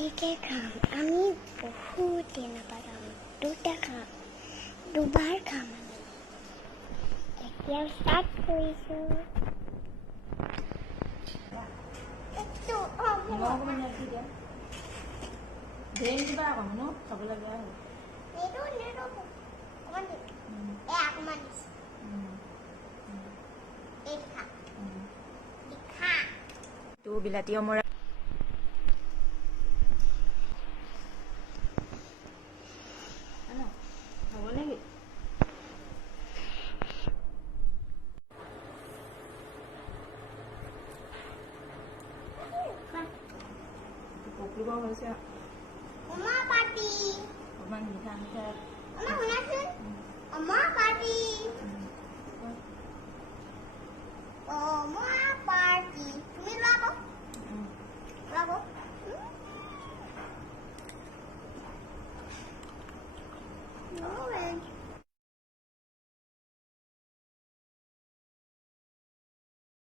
ৰাতিকে খাম আমি বহুত দিনৰ পৰা দুটা খাম দুবাৰ খাম আমি এতিয়া ষ্টাৰ্ট কৰিছোঁ বিলাতী অমৰা হ'ব নেকি পকিব হৈছে অমৰা পাৰ্টি অকণমান মিঠা মিঠা শুনাচোন অমৰা পাৰ্টি অমৰা পাৰ্টি তুমি ওলাব ওলাব No way.